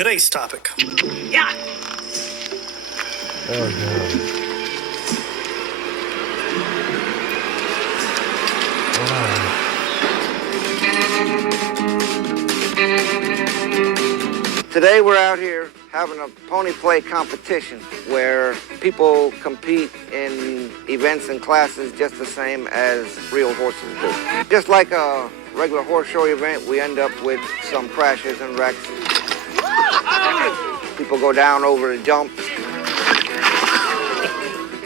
Today's topic. Yeah. Oh, God. Today we're out here having a pony play competition where people compete in events and classes just the same as real horses do. Just like a regular horse show event, we end up with some crashes and wrecks. People go down over the jumps.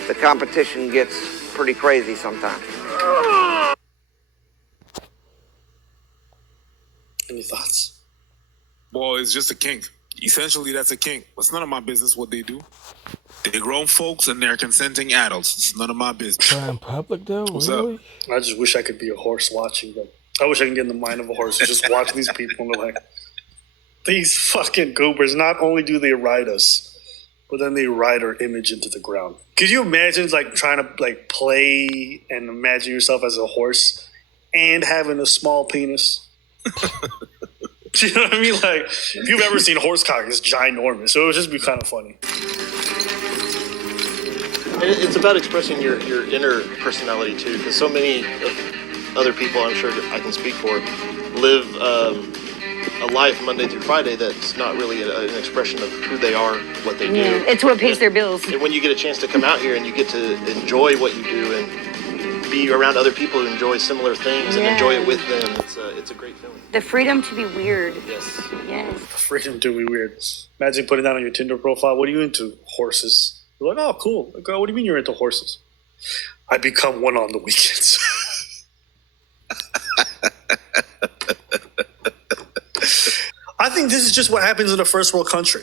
The competition gets pretty crazy sometimes. Any thoughts? Well, it's just a kink. Essentially, that's a kink. It's none of my business what they do. They're grown folks and they're consenting adults. It's none of my business. Try in public, though? What's really? up? I just wish I could be a horse watching them. I wish I could get in the mind of a horse and just watch these people and be like, these fucking goobers, not only do they ride us, but then they ride our image into the ground. Could you imagine like trying to like play and imagine yourself as a horse and having a small penis? Do you know what I mean? Like, if you've ever seen horse cock, it's ginormous. So it would just be kind of funny. It's about expressing your inner personality too, because so many other people, I'm sure I can speak for, live a life Monday through Friday that's not really an expression of who they are, what they do. It's what pays their bills. And when you get a chance to come out here and you get to enjoy what you do and be around other people who enjoy similar things and enjoy it with them, it's a great feeling. The freedom to be weird. Yes. Yes. Freedom to be weird. Imagine putting that on your Tinder profile. What are you into? Horses. You're like, oh, cool. Like, oh, what do you mean you're into horses? I become one on the weekends. I think this is just what happens in a first world country.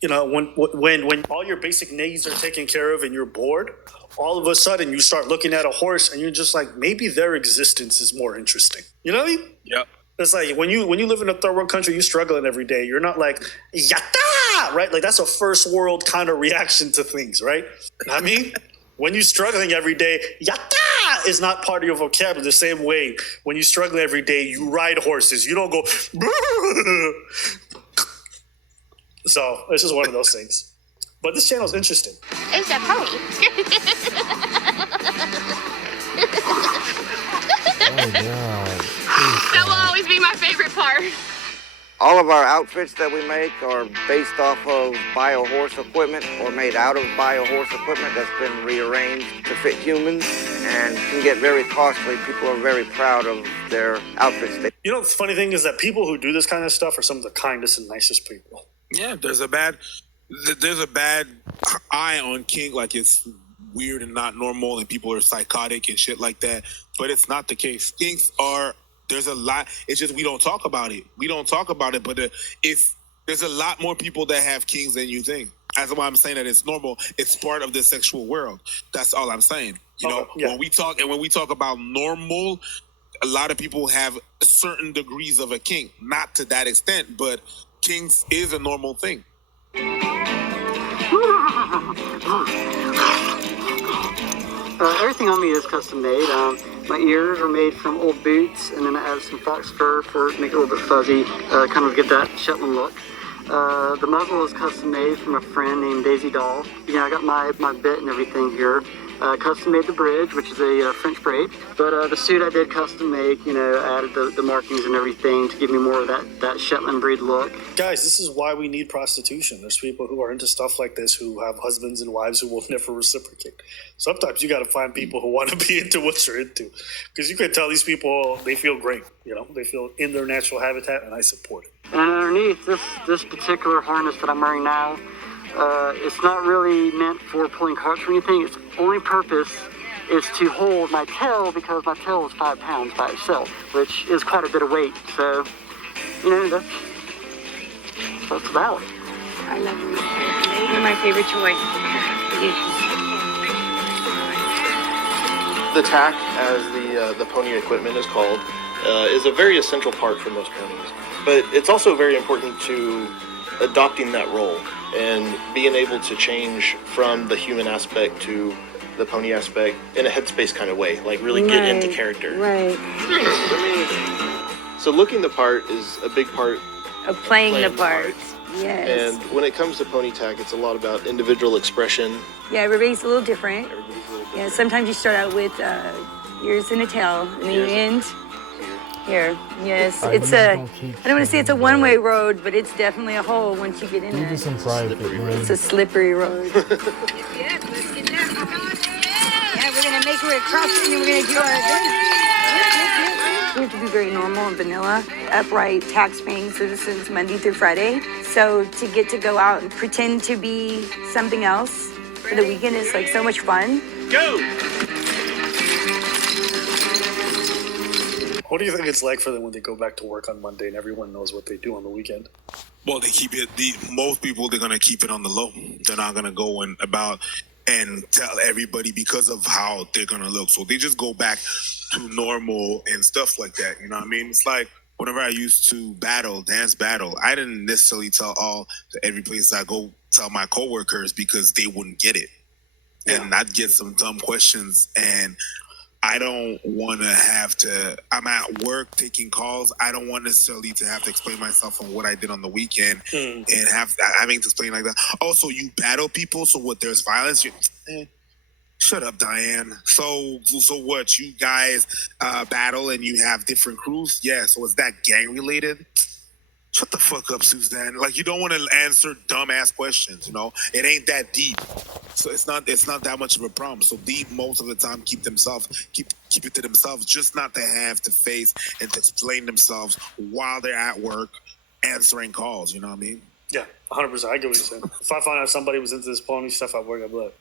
You know, when all your basic needs are taken care of and you're bored, all of a sudden you start looking at a horse and you're just like, maybe their existence is more interesting. You know what I mean? Yep. It's like when you live in a third world country, you're struggling every day. You're not like, yatta, right? Like that's a first world kind of reaction to things, right? You know what I mean? When you're struggling every day, yatta is not part of your vocabulary the same way. When you're struggling every day, you ride horses. You don't go, so it's just one of those things. But this channel is interesting. It's a pony. Oh, God. That will always be my favorite part. All of our outfits that we make are based off of bio-horse equipment or made out of bio-horse equipment that's been rearranged to fit humans and can get very costly. People are very proud of their outfits. You know, the funny thing is that people who do this kind of stuff are some of the kindest and nicest people. Yeah, there's a bad eye on kink, like it's weird and not normal and people are psychotic and shit like that. But it's not the case. Kinks are, there's a lot. It's just we don't talk about it. But there's a lot more people that have kinks than you think. That's why I'm saying that it's normal. It's part of the sexual world. That's all I'm saying. You know, yeah. when we talk about normal, a lot of people have certain degrees of a kink. Not to that extent, but kinks is a normal thing. Everything on me is custom made. My ears are made from old boots, and then I have some fox fur for make it a little bit fuzzy, kind of get that Shetland look. The muzzle is custom made from a friend named Daisy Doll. You know, I got my bit and everything here. Custom made the bridge, which is a French braid. But the suit I did custom make, you know, added the markings and everything to give me more of that Shetland breed look. Guys, this is why we need prostitution. There's people who are into stuff like this who have husbands and wives who will never reciprocate. Sometimes you got to find people who want to be into what you're into. Because you can tell these people, they feel great. You know, they feel in their natural habitat, and I support it. And underneath this particular harness that I'm wearing now, it's not really meant for pulling carts or anything. Its only purpose is to hold my tail because my tail is 5 pounds by itself, which is quite a bit of weight. So, you know, that's about it. I love you. You're my favorite choice. The tack, as the pony equipment is called, is a very essential part for most ponies. But it's also very important to adopting that role and being able to change from the human aspect to the pony aspect in a headspace kind of way, like really get into character. Right. So looking the part is a big part Of playing the part. Yes. And when it comes to pony tack, it's a lot about individual expression. Yeah, everybody's a little different. Everybody's a little Yeah, sometimes you start out with ears and a tail, and then you Ears. end here. Yes, I it's really a. don't keep I don't want to say it's a saying one-way that. road, but it's definitely a hole once you get in Keep there. this in private, It's man. a slippery road. Yeah, we're gonna make it across it, and we're gonna do our. We have to be very normal and vanilla, upright, tax-paying citizens Monday through Friday. So to get to go out and pretend to be something else for the weekend is like so much fun. What do you think it's like for them when they go back to work on Monday and everyone knows what they do on the weekend? Well, they keep it. Most people, they're gonna keep it on the low. They're not gonna go and about and tell everybody because of how they're gonna look. So they just go back to normal and stuff like that. You know what I mean? It's like whenever I used to dance battle, I didn't necessarily tell every place I go tell my coworkers because they wouldn't get it, and I'd get some dumb questions and. I don't want to have to. I'm at work taking calls. I don't want necessarily to have to explain myself on what I did on the weekend and having to explain like that. Oh, so you battle people? So what? There's violence? Shut up, Diane. So what? You guys battle and you have different crews? Yeah. So is that gang related? Shut the fuck up, Suzanne. Like you don't want to answer dumbass questions. You know, it ain't that deep. So it's not that much of a problem. So they most of the time keep it to themselves, just not to have to face and to explain themselves while they're at work answering calls. You know what I mean? Yeah, 100%. I get what you're saying. If I found out somebody was into this pony stuff at work, I'd be like,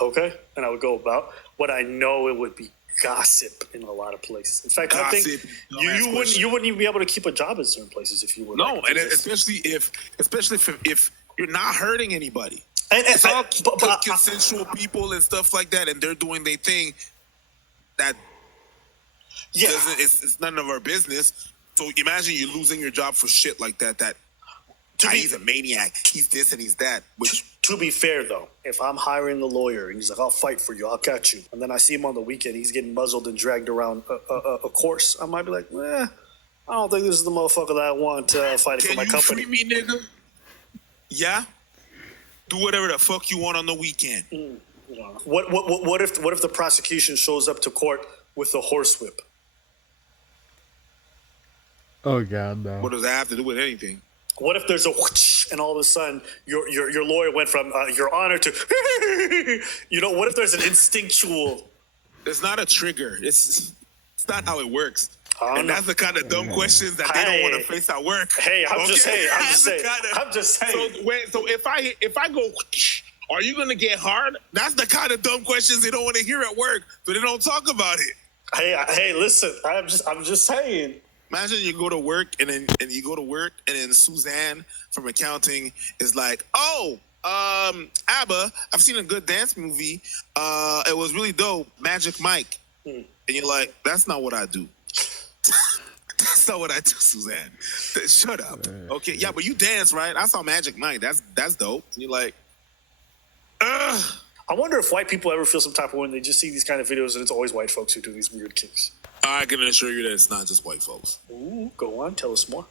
okay, and I would go about. What I know it would be gossip in a lot of places. In fact, I think you wouldn't even be able to keep a job in certain places if you were. No, like, and especially if you're not hurting anybody. It's And- all but consensual people and stuff like that, and they're doing their thing. That doesn't. It's none of our business. So imagine you losing your job for shit like that. He's a maniac. He's this and he's that. Which to be fair, though, if I'm hiring a lawyer and he's like, "I'll fight for you, I'll catch you," and then I see him on the weekend, he's getting muzzled and dragged around a course, I might be like, I don't think this is the motherfucker that I want fighting for my company. Free me, nigga? Yeah. Do whatever the fuck you want on the weekend. What if the prosecution shows up to court with a horsewhip? Oh God, no. What does that have to do with anything? What if there's a whoosh and all of a sudden your lawyer went from Your Honor to what if there's an instinctual? It's not a trigger. It's not how it works. And know. that's the kind of dumb questions that they don't want to face at work. Hey, I'm just saying. So if I go, are you gonna get hard? That's the kind of dumb questions they don't want to hear at work, so they don't talk about it. Hey, listen. I'm just saying. Imagine you go to work and then Suzanne from accounting is like, ABBA, I've seen a good dance movie. It was really dope, Magic Mike. And you're like, that's not what I do. That's not what I do, Suzanne. Shut up. Okay, yeah, but you dance, right? I saw Magic Mike. That's dope. And you're like, ugh. I wonder if white people ever feel some type of when they just see these kind of videos and it's always white folks who do these weird kinks. I can assure you that it's not just white folks. Ooh, go on, tell us more.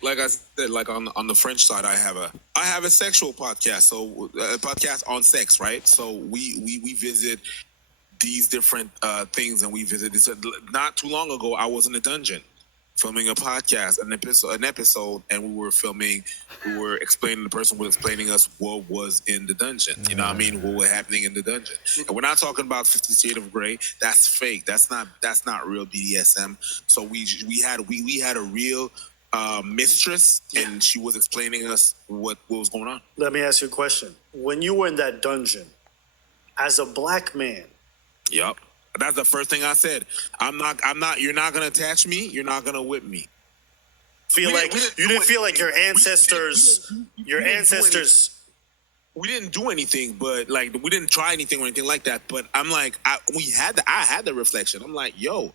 Like I said, like on the French side, I have a sexual podcast, so a podcast on sex, right? So we visit these different things, and we visited this. Not too long ago, I was in a dungeon filming a podcast, an episode, and the person was explaining us what was in the dungeon. You know what I mean? What was happening in the dungeon. And we're not talking about 50 Shades of Grey. That's fake. That's not real BDSM. So we had a real mistress, and she was explaining us what was going on. Let me ask you a question. When you were in that dungeon, as a black man, Yep. That's the first thing I said. I'm not, you're not going to attach me. You're not going to whip me. you didn't feel like your ancestors, we didn't do anything, but like, we didn't try anything or anything like that. But I'm like, I had the reflection. I'm like, yo,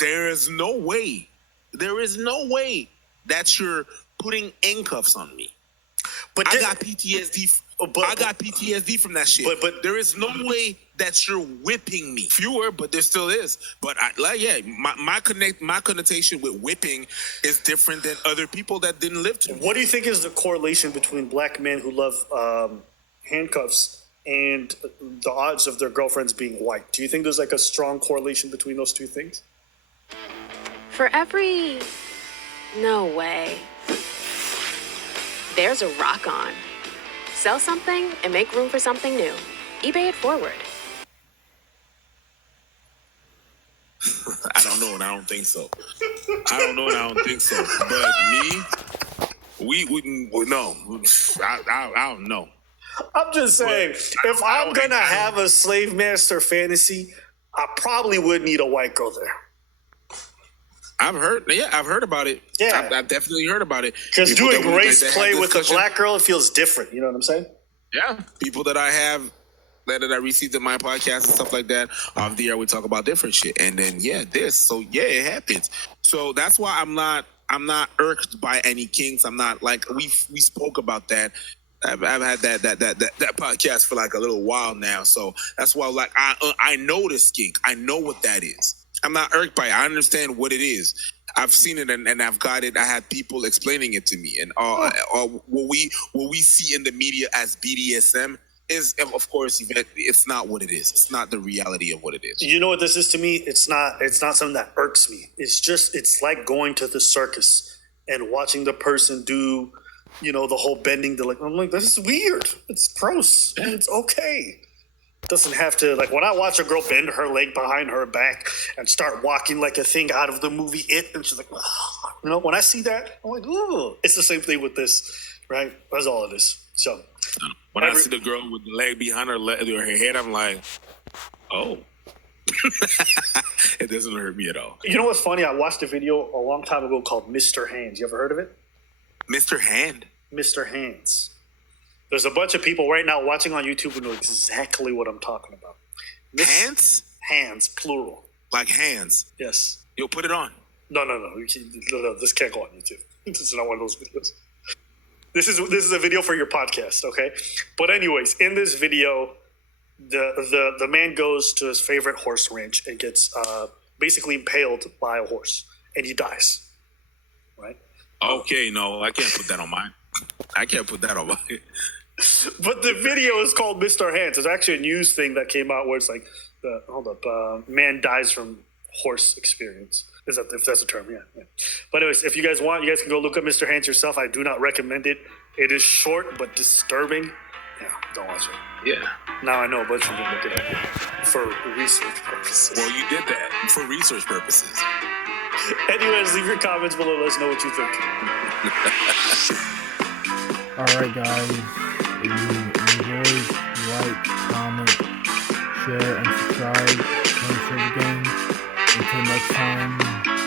there is no way that you're putting handcuffs on me. But I got PTSD. I got PTSD from that shit. But there is no way that you're whipping me. Fewer, but there still is. But my connotation with whipping is different than other people that didn't live to. What do you think is the correlation between black men who love handcuffs and the odds of their girlfriends being white? Do you think there's like a strong correlation between those two things? For every... No way. There's a rock on. Sell something and make room for something new. eBay it forward. I don't know, and I don't think so. I don't know, and I don't think so. But me, we wouldn't. No, I don't know. I'm just saying, if I'm gonna have a slave master fantasy, I probably would need a white girl there. I've heard about it. Yeah. I've definitely heard about it. Because People doing that we- race that play have with a discussion- black girl, it feels different. You know what I'm saying? Yeah, people that I have that I received in my podcast and stuff like that. Off the air, we talk about different shit, and then it happens. So that's why I'm not irked by any kinks. I'm not like we spoke about that. I've had that podcast for like a little while now, so that's why like I know this kink. I know what that is. I'm not irked by it. I understand what it is. I've seen it and I've got it. I had people explaining it to me, and what we see in the media as BDSM is, of course, it's not what it is. It's not the reality of what it is. You know what this is to me? It's not something that irks me. It's like going to the circus and watching the person do, the whole bending. I'm like, this is weird. It's gross. And it's okay. It doesn't have to, like, when I watch a girl bend her leg behind her back and start walking like a thing out of the movie It, and she's like, oh. When I see that, I'm like, ooh. It's the same thing with this, right? That's all it is. So when I see the girl with the leg behind her head, I'm like, oh. It doesn't hurt me at all. You know what's funny? I watched a video a long time ago called Mr. Hands. You ever heard of it? Mr. Hand? Mr. Hands. There's a bunch of people right now watching on YouTube who know exactly what I'm talking about. Hands? Hands, plural. Like hands? Yes. You'll put it on. No. This can't go on YouTube. This is not one of those videos. This is a video for your podcast, okay? But anyways, in this video, the man goes to his favorite horse ranch and gets basically impaled by a horse, and he dies. Right? Okay, no, I can't put that on mine. I can't put that on mine. But the video is called Mr. Hands. There's actually a news thing that came out where it's like, man dies from horse experience. If that's a term, yeah. But anyways, if you guys want, you guys can go look up Mr. Hands yourself. I do not recommend it. It is short but disturbing. Yeah, don't watch it. Yeah. Now I know a bunch of you look it up for research purposes. Well, you did that for research purposes. Anyways, leave your comments below. Let us know what you think. Alright guys, if you enjoyed, like, comment, share, and subscribe. Thanks for the game. Until next time.